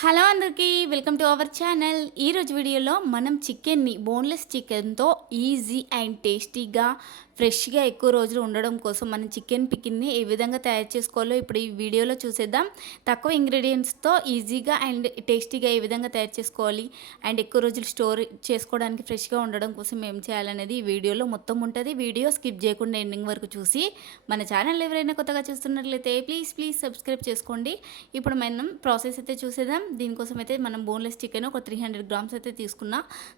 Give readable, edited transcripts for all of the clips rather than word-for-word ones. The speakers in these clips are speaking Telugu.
హలో అందరికీ వెల్కమ్ టు అవర్ ఛానల్. ఈరోజు వీడియోలో మనం చికెన్ని బోన్లెస్ చికెన్తో ఈజీ అండ్ టేస్టీగా ఫ్రెష్గా ఎక్కువ రోజులు ఉండడం కోసం మనం చికెన్ పికిల్ని ఏ విధంగా తయారు చేసుకోవాలో ఇప్పుడు ఈ వీడియోలో చూసేద్దాం. తక్కువ ఇంగ్రీడియంట్స్తో ఈజీగా అండ్ టేస్టీగా ఏ విధంగా తయారు చేసుకోవాలి అండ్ ఎక్కువ రోజులు స్టోర్ చేసుకోవడానికి ఫ్రెష్గా ఉండడం కోసం ఏం చేయాలనేది ఈ వీడియోలో మొత్తం ఉంటుంది. వీడియో స్కిప్ చేయకుండా ఎండింగ్ వరకు చూసి మన ఛానల్ ఎవరైనా కొత్తగా చూస్తున్నట్లయితే ప్లీజ్ సబ్స్క్రైబ్ చేసుకోండి. ఇప్పుడు మనం ప్రాసెస్ అయితే చూసేద్దాం. దీనికోసం అయితే మనం బోన్లెస్ చికెన్ ఒక 300 గ్రామ్స్ అయితే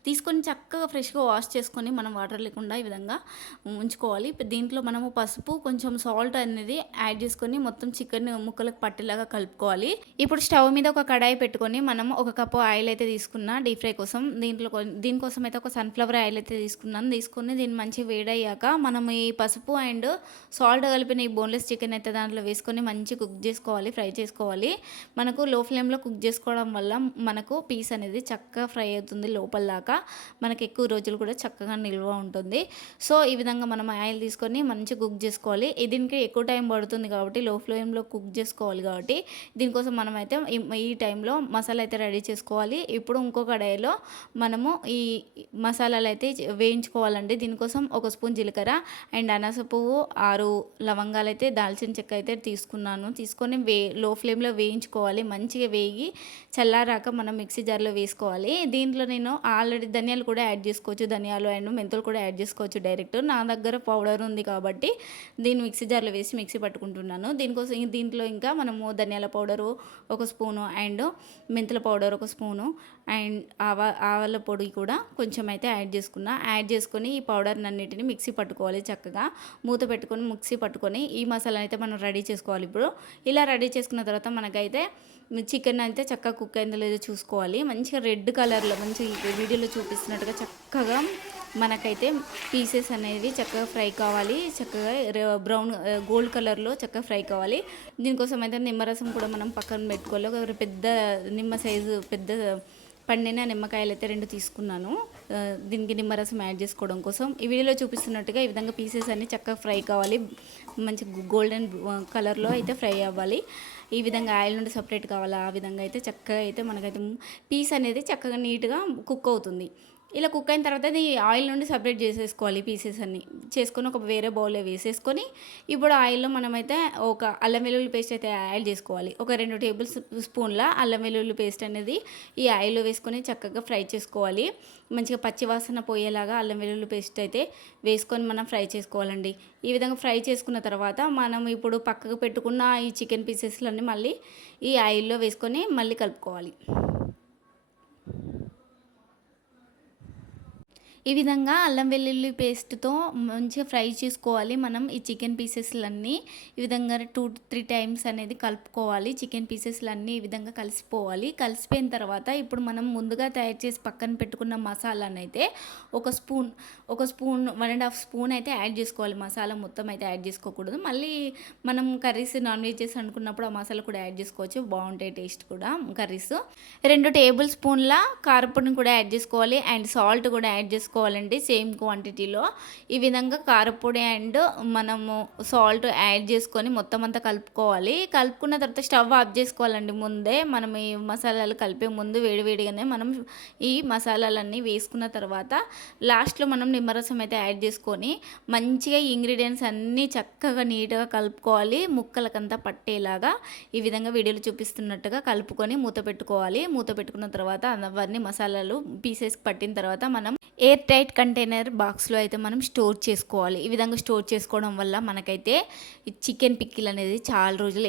తీసుకొని చక్కగా ఫ్రెష్గా వాష్ చేసుకొని మనం వాటర్ లేకుండా ఈ విధంగా ఉంచుకోవాలి. దీంట్లో మనము పసుపు కొంచెం సాల్ట్ అనేది యాడ్ చేసుకొని మొత్తం చికెన్ ముక్కలకు పట్టేలాగా కలుపుకోవాలి. ఇప్పుడు స్టవ్ మీద ఒక కడాయి పెట్టుకొని మనం ఒక కప్పు ఆయిల్ అయితే తీసుకున్నా డీప్ ఫ్రై కోసం. దీనికోసం అయితే ఒక సన్ఫ్లవర్ ఆయిల్ అయితే తీసుకొని దీన్ని మంచిగా వేడయ్యాక మనం ఈ పసుపు అండ్ సాల్ట్ కలిపిన ఈ బోన్లెస్ చికెన్ అయితే దాంట్లో వేసుకొని మంచి కుక్ చేసుకోవాలి, ఫ్రై చేసుకోవాలి. మనకు లో ఫ్లేమ్లో కుక్ చేసుకోవడం వల్ల మనకు పీస్ అనేది చక్కగా ఫ్రై అవుతుంది లోపల దాకా. మనకు ఎక్కువ రోజులు కూడా చక్కగా నిల్వ ఉంటుంది. సో ఈ విధంగా మనం ఆయిల్ తీసుకొని మంచిగా కుక్ చేసుకోవాలి. దీనికి ఎక్కువ టైం పడుతుంది కాబట్టి లో ఫ్లేమ్లో కుక్ చేసుకోవాలి కాబట్టి దీనికోసం మనమైతే ఈ టైంలో మసాలా అయితే రెడీ చేసుకోవాలి. ఇప్పుడు ఇంకో కడాయిలో మనము ఈ మసాలాలు అయితే వేయించుకోవాలండి. దీనికోసం ఒక స్పూన్ జీలకర్ర అండ్ అనాస పువ్వు 6 లవంగాలు అయితే దాల్చిన చెక్క అయితే తీసుకొని లో ఫ్లేమ్లో వేయించుకోవాలి. మంచిగా వేగి చల్లారాక మనం మిక్సీ జార్లో వేసుకోవాలి. దీంట్లో నేను ఆల్రెడీ ధనియాలు కూడా యాడ్ చేసుకోవచ్చు, ధనియాలు అండ్ మెంతులు కూడా యాడ్ చేసుకోవచ్చు డైరెక్ట్. నా దగ్గర పౌడర్ ఉంది కాబట్టి దీన్ని మిక్సీ జార్లో వేసి మిక్సీ పట్టుకుంటున్నాను. దీంట్లో ఇంకా మనము ధనియాల పౌడరు ఒక స్పూను అండ్ మెంతుల పౌడర్ ఒక స్పూను అండ్ ఆవాల పొడి కూడా కొంచెం అయితే యాడ్ చేసుకొని ఈ పౌడర్ అన్నిటిని మిక్సీ పట్టుకోవాలి. చక్కగా మూత పెట్టుకొని మిక్సీ పట్టుకొని ఈ మసాలా అయితే మనం రెడీ చేసుకోవాలి. ఇప్పుడు ఇలా రెడీ చేసుకున్న తర్వాత మనకైతే చికెన్ అయితే చక్కగా కుక్ అయిందో లేదో చూసుకోవాలి. మంచిగా రెడ్ కలర్లో మంచిగా వీడియోలో చూపిస్తున్నట్టుగా చక్కగా మనకైతే పీసెస్ అనేవి చక్కగా ఫ్రై కావాలి. చక్కగా బ్రౌన్ గోల్డ్ కలర్లో చక్కగా ఫ్రై కావాలి. దీనికోసం అయితే నిమ్మరసం కూడా మనం పక్కన పెట్టుకోవాలి. ఒక పెద్ద నిమ్మ సైజు పెద్ద పండిన నిమ్మకాయలు అయితే 2 తీసుకున్నాను. దీనికి నిమ్మరసం యాడ్ చేసుకోవడం కోసం ఈ వీడియోలో చూపిస్తున్నట్టుగా ఈ విధంగా పీసెస్ అన్నీ చక్కగా ఫ్రై కావాలి. మంచి గోల్డెన్ కలర్లో అయితే ఫ్రై అవ్వాలి. ఈ విధంగా ఆయిల్ నుండి సపరేట్ కావాలి. ఆ విధంగా అయితే చక్కగా అయితే మనకైతే పీస్ అనేది చక్కగా నీట్గా కుక్ అవుతుంది. ఇలా కుక్ అయిన తర్వాత అది ఆయిల్ నుండి సపరేట్ చేసేసుకోవాలి. పీసెస్ అన్నీ చేసుకొని ఒక వేరే బౌల్లో వేసేసుకొని ఇప్పుడు ఆయిల్లో మనమైతే ఒక అల్లం వెల్లుల్లి పేస్ట్ అయితే యాడ్ చేసుకోవాలి. ఒక 2 టేబుల్ స్పూన్ల అల్లం వెల్లుల్లి పేస్ట్ అనేది ఈ ఆయిల్లో వేసుకొని చక్కగా ఫ్రై చేసుకోవాలి. మంచిగా పచ్చివాసన పోయేలాగా అల్లం వెల్లుల్లి పేస్ట్ అయితే వేసుకొని మనం ఫ్రై చేసుకోవాలండి. ఈ విధంగా ఫ్రై చేసుకున్న తర్వాత మనం ఇప్పుడు పక్కకు పెట్టుకున్న ఈ చికెన్ పీసెస్లన్నీ మళ్ళీ ఈ ఆయిల్లో వేసుకొని మళ్ళీ కలుపుకోవాలి. ఈ విధంగా అల్లం వెల్లుల్లి పేస్ట్తో మంచిగా ఫ్రై చేసుకోవాలి. మనం ఈ చికెన్ పీసెస్లన్నీ ఈ విధంగా 2-3 టైమ్స్ అనేది కలుపుకోవాలి. చికెన్ పీసెస్లన్నీ ఈ విధంగా కలిసిపోవాలి. కలిసిపోయిన తర్వాత ఇప్పుడు మనం ముందుగా తయారు చేసి పక్కన పెట్టుకున్న మసాలాను అయితే ఒక స్పూన్ 1.5 స్పూన్ అయితే యాడ్ చేసుకోవాలి. మసాలా మొత్తం అయితే యాడ్ చేసుకోకూడదు. మళ్ళీ మనం కర్రీస్ నాన్ వెజెస్ అనుకున్నప్పుడు ఆ మసాలా కూడా యాడ్ చేసుకోవచ్చు, బాగుంటాయి టేస్ట్ కూడా కర్రీస్. 2 టేబుల్ స్పూన్ల కారపొడిని కూడా యాడ్ చేసుకోవాలి అండ్ సాల్ట్ కూడా యాడ్ చేసుకోవాలండి సేమ్ క్వాంటిటీలో. ఈ విధంగా కారపొడి అండ్ మనము సాల్ట్ యాడ్ చేసుకొని మొత్తం అంతా కలుపుకోవాలి. కలుపుకున్న తర్వాత స్టవ్ ఆఫ్ చేసుకోవాలండి. ముందే మనం ఈ మసాలాలు కలిపే ముందు వేడివేడిగానే మనం ఈ మసాలాలన్నీ వేసుకున్న తర్వాత లాస్ట్లో మనం నిమ్మరసం అయితే యాడ్ చేసుకొని మంచిగా ఈ ఇంగ్రీడియంట్స్ అన్నీ చక్కగా నీట్గా కలుపుకోవాలి. ముక్కలకంతా పట్టేలాగా ఈ విధంగా వీడియోలో చూపిస్తున్నట్టుగా కలుపుకొని మూత పెట్టుకోవాలి. మూత పెట్టుకున్న తర్వాత అవన్నీ మసాలాలు పీసెస్కి పట్టిన తర్వాత మనం ఎయిర్ టైట్ కంటైనర్ బాక్స్లో అయితే మనం స్టోర్ చేసుకోవాలి. ఈ విధంగా స్టోర్ చేసుకోవడం వల్ల మనకైతే చికెన్ పిక్కిల్ అనేది చాలా రోజులు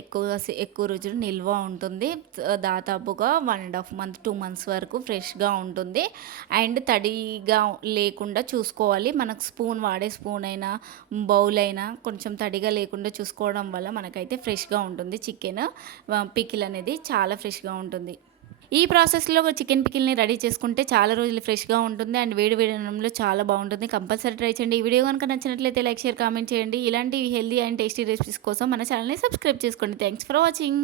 ఎక్కువ రోజులు నిల్వ ఉంటుంది. దాదాపుగా 1.5 మంత్ 2 మంత్స్ వరకు ఫ్రెష్గా ఉంటుంది అండ్ తడిగా లేకుండా చూసుకోవాలి. మనకు వాడే స్పూన్ అయినా బౌల్ అయినా కొంచెం తడిగా లేకుండా చూసుకోవడం వల్ల మనకైతే ఫ్రెష్గా ఉంటుంది. చికెన్ పికిల్ అనేది చాలా ఫ్రెష్గా ఉంటుంది. ఈ ప్రాసెస్లో చికెన్ పికిల్ని రెడీ చేసుకుంటే చాలా రోజులు ఫ్రెష్గా ఉంటుంది అండ్ వేడి అన్నంలో చాలా బాగుంటుంది. కంపల్సరీ ట్రై చేయండి. ఈ వీడియో కనుక నచ్చినట్లయితే లైక్, షేర్, కామెంట్ చేయండి. ఇలాంటి హెల్దీ అండ్ టేస్టీ రెసిపీస్ కోసం మన ఛానల్ని సబ్స్క్రైబ్ చేసుకోండి. Thanks for watching.